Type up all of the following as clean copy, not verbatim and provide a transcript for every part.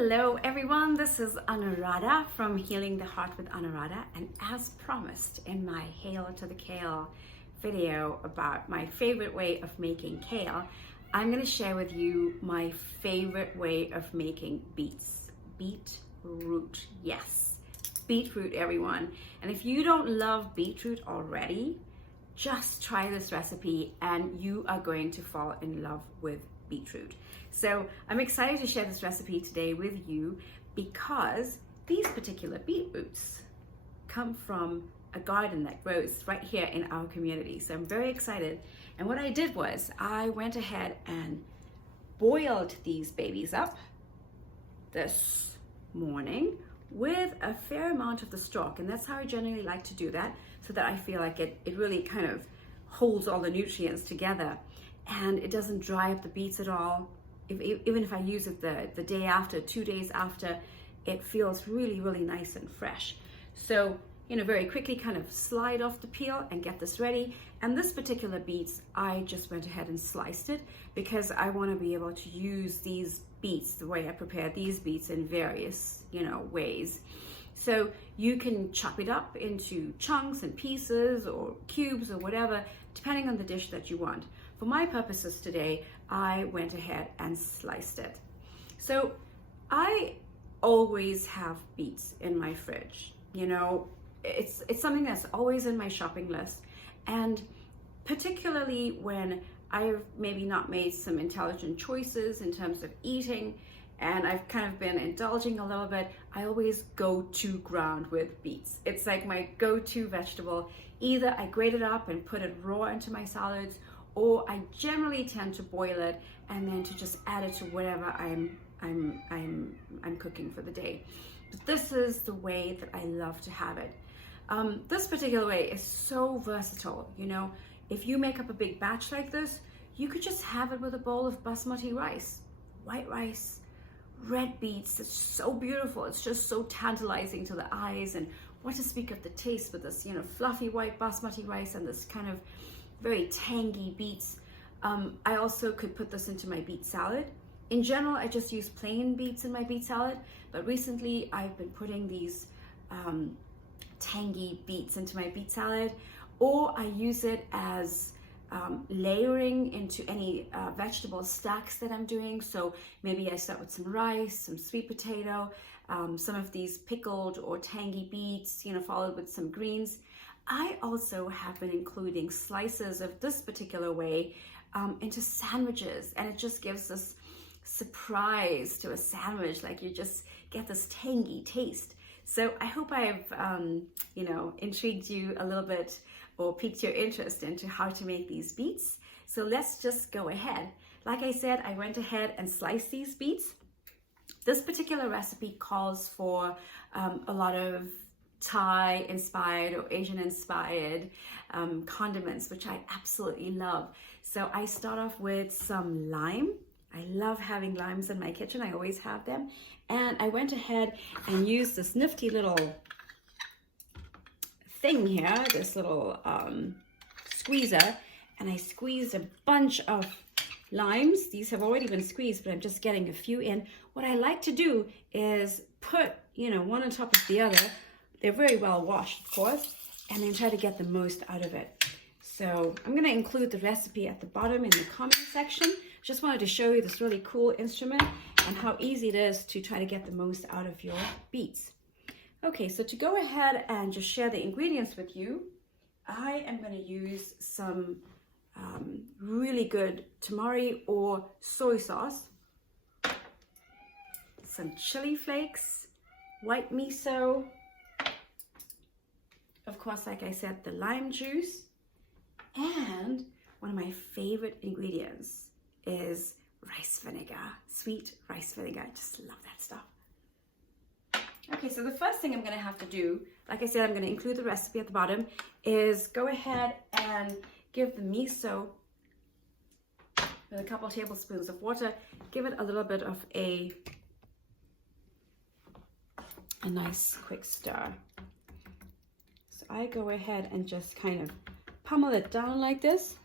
Hello everyone, this is Anuradha from Healing the Heart with Anuradha, and as promised in my Hail to the Kale video about my favorite way of making kale, I'm going to share with you my favorite way of making beets. Beetroot, yes, beetroot everyone. And if you don't love beetroot already, just try this recipe and you are going to fall in love with beetroot. So I'm excited to share this recipe today with you because these particular beetroots come from a garden that grows right here in our community. So I'm very excited. And what I did was I went ahead and boiled these babies up this morning with a fair amount of the stalk. And that's how I generally like to do that, so that I feel like it really kind of holds all the nutrients together and it doesn't dry up the beets at all. Even if I use it the day after, 2 days after, it feels really, really nice and fresh. So, very quickly kind of slide off the peel and get this ready. And this particular beets, I just went ahead and sliced it because I want to be able to use these beets the way I prepare these beets in various, ways. So you can chop it up into chunks and pieces or cubes or whatever, depending on the dish that you want. For my purposes today, I went ahead and sliced it. So I always have beets in my fridge. It's something that's always in my shopping list. And particularly when I've maybe not made some intelligent choices in terms of eating, and I've kind of been indulging a little bit, I always go to ground with beets. It's like my go-to vegetable. Either I grate it up and put it raw into my salads, or I generally tend to boil it and then to just add it to whatever I'm cooking for the day. But this is the way that I love to have it. This particular way is so versatile. If you make up a big batch like this, you could just have it with a bowl of basmati rice, white rice, red beets. It's so beautiful. It's just so tantalizing to the eyes, and what to speak of the taste with this, fluffy white basmati rice and this kind of very tangy beets. I also could put this into my beet salad. In general, I just use plain beets in my beet salad, but recently I've been putting these tangy beets into my beet salad, or I use it as layering into any vegetable stacks that I'm doing. So maybe I start with some rice, some sweet potato, some of these pickled or tangy beets, followed with some greens. I also have been including slices of this particular way into sandwiches, and it just gives this surprise to a sandwich, like you just get this tangy taste. So I hope I've intrigued you a little bit or piqued your interest into how to make these beets. So let's just go ahead. Like I said, I went ahead and sliced these beets. This particular recipe calls for a lot of Thai inspired or Asian inspired condiments, which I absolutely love. So I start off with some lime. I love having limes in my kitchen. I always have them. And I went ahead and used this nifty little thing here, this little squeezer, and I squeezed a bunch of limes. These have already been squeezed, but I'm just getting a few in. What I like to do is put, one on top of the other. They're very well washed, of course, and then try to get the most out of it. So I'm going to include the recipe at the bottom in the comment section. Just wanted to show you this really cool instrument and how easy it is to try to get the most out of your beets. Okay, so to go ahead and just share the ingredients with you, I am going to use some really good tamari or soy sauce, some chili flakes, white miso, of course, like I said, the lime juice, and one of my favorite ingredients is rice vinegar, sweet rice vinegar. I just love that stuff. Okay, so the first thing I'm going to have to do, like I said, I'm going to include the recipe at the bottom, is go ahead and give the miso, with a couple tablespoons of water, give it a little bit of a nice quick stir. So I go ahead and just kind of pummel it down like this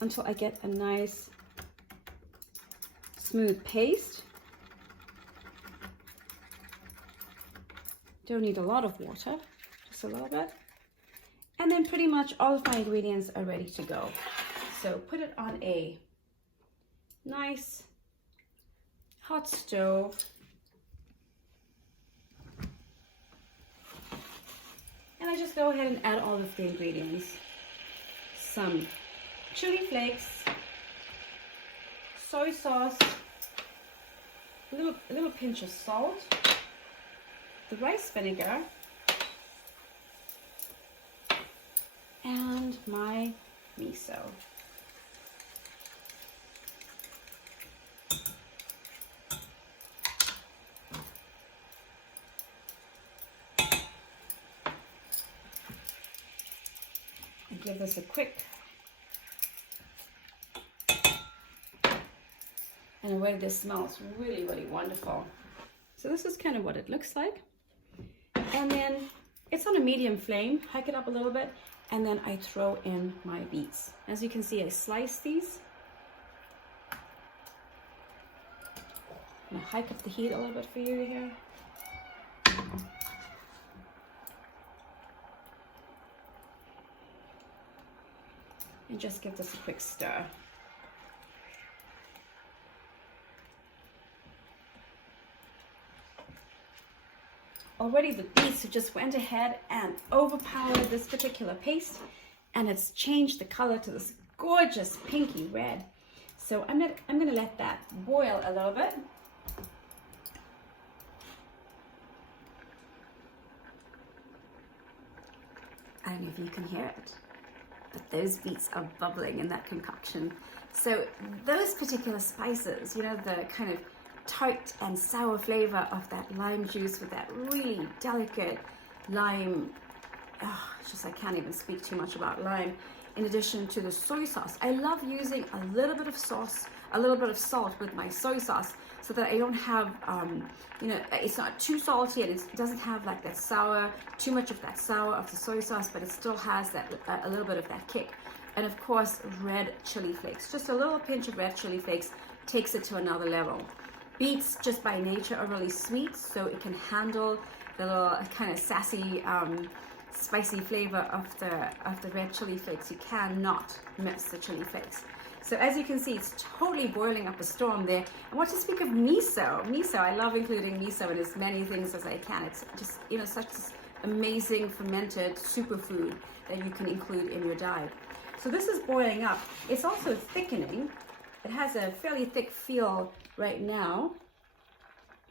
until I get a nice smooth paste. Don't need a lot of water, just a little bit. And then pretty much all of my ingredients are ready to go. So put it on a nice hot stove. And I just go ahead and add all of the ingredients. Some chili flakes, soy sauce, a little pinch of salt, the rice vinegar, and my miso. And give this a quick and the way this smells really, really wonderful. So this is kind of what it looks like. And then it's on a medium flame, hike it up a little bit, and then I throw in my beets. As you can see, I slice these. I'm gonna hike up the heat a little bit for you here. And just give this a quick stir. Already the beets just went ahead and overpowered this particular paste, and it's changed the color to this gorgeous pinky red. So I'm gonna let that boil a little bit. I don't know if you can hear it, but those beets are bubbling in that concoction. So those particular spices, you know, the kind of tart and sour flavor of that lime juice with that really delicate lime, just I can't even speak too much about lime, in addition to the soy sauce. I love using a little bit of sauce, a little bit of salt with my soy sauce, so that I don't have, you know, it's not too salty and it doesn't have like that sour, too much of that sour of the soy sauce, but it still has that a little bit of that kick. And of course, red chili flakes. Just a little pinch of red chili flakes takes it to another level. Beets, just by nature, are really sweet, so it can handle the little kind of sassy, spicy flavor of the red chili flakes. You cannot miss the chili flakes. So as you can see, it's totally boiling up a storm there. And what to speak of miso? Miso, I love including miso in as many things as I can. It's just, you know, such an amazing fermented superfood that you can include in your diet. So this is boiling up. It's also thickening. It has a fairly thick feel right now.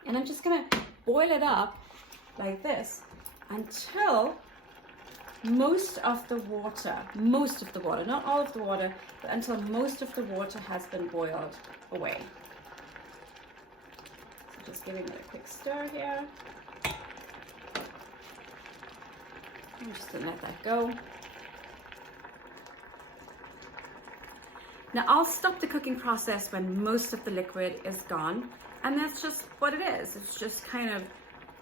And I'm just gonna boil it up like this until most of the water, not all of the water, but until most of the water has been boiled away. So just giving it a quick stir here. I'm just gonna let that go. Now I'll stop the cooking process when most of the liquid is gone, and that's just what it is. It's just kind of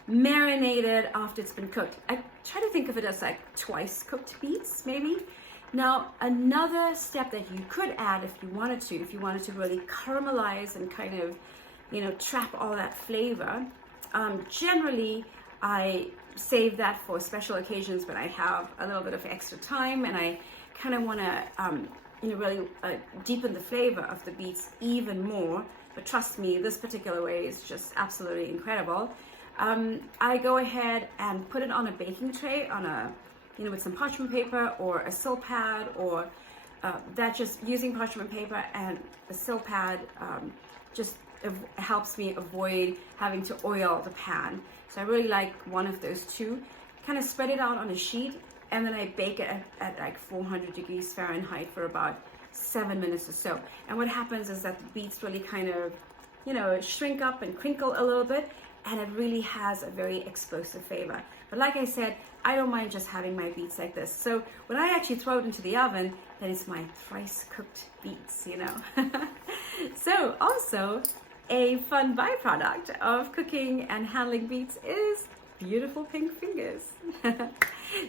marinated after it's been cooked. I try to think of it as like twice cooked beets, maybe. Now another step that you could add if you wanted to really caramelize and kind of, you know, trap all that flavor. Generally, I save that for special occasions when I have a little bit of extra time and I kind of want to, you know, really deepen the flavor of the beets even more. But trust me, this particular way is just absolutely incredible. I go ahead and put it on a baking tray, on a, you know, with some parchment paper or a sill pad, or that just using parchment paper and a sill pad just helps me avoid having to oil the pan. So I really like one of those two. Kind of spread it out on a sheet, and then I bake it at like 400 degrees Fahrenheit for about 7 minutes or so. And what happens is that the beets really kind of, you know, shrink up and crinkle a little bit, and it really has a very explosive flavor. But like I said, I don't mind just having my beets like this. So when I actually throw it into the oven, then it's my thrice cooked beets, you know. So also a fun byproduct of cooking and handling beets is beautiful pink fingers.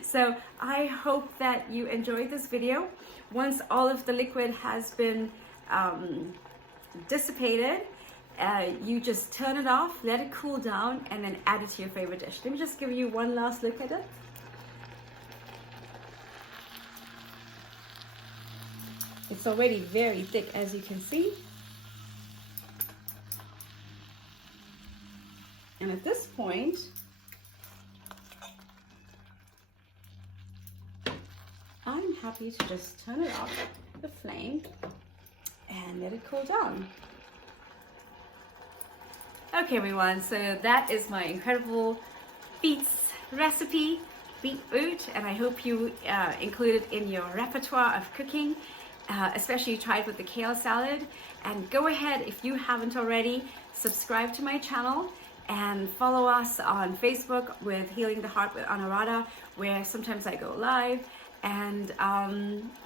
So I hope that you enjoyed this video. Once all of the liquid has been dissipated, you just turn it off, let it cool down, and then add it to your favorite dish. Let me just give you one last look at it. It's already very thick, as you can see. And at this point, I'm happy to just turn it off the flame and let it cool down. Okay everyone, so that is my incredible beets recipe, beetroot, and I hope you include it in your repertoire of cooking, especially try it with the kale salad. And go ahead, if you haven't already, subscribe to my channel and follow us on Facebook with Healing the Heart with Anuradha, where sometimes I go live. And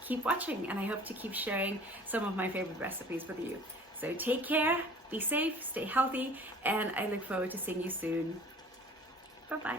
keep watching, and I hope to keep sharing some of my favorite recipes with you. So take care, be safe, stay healthy, and I look forward to seeing you soon. Bye-bye.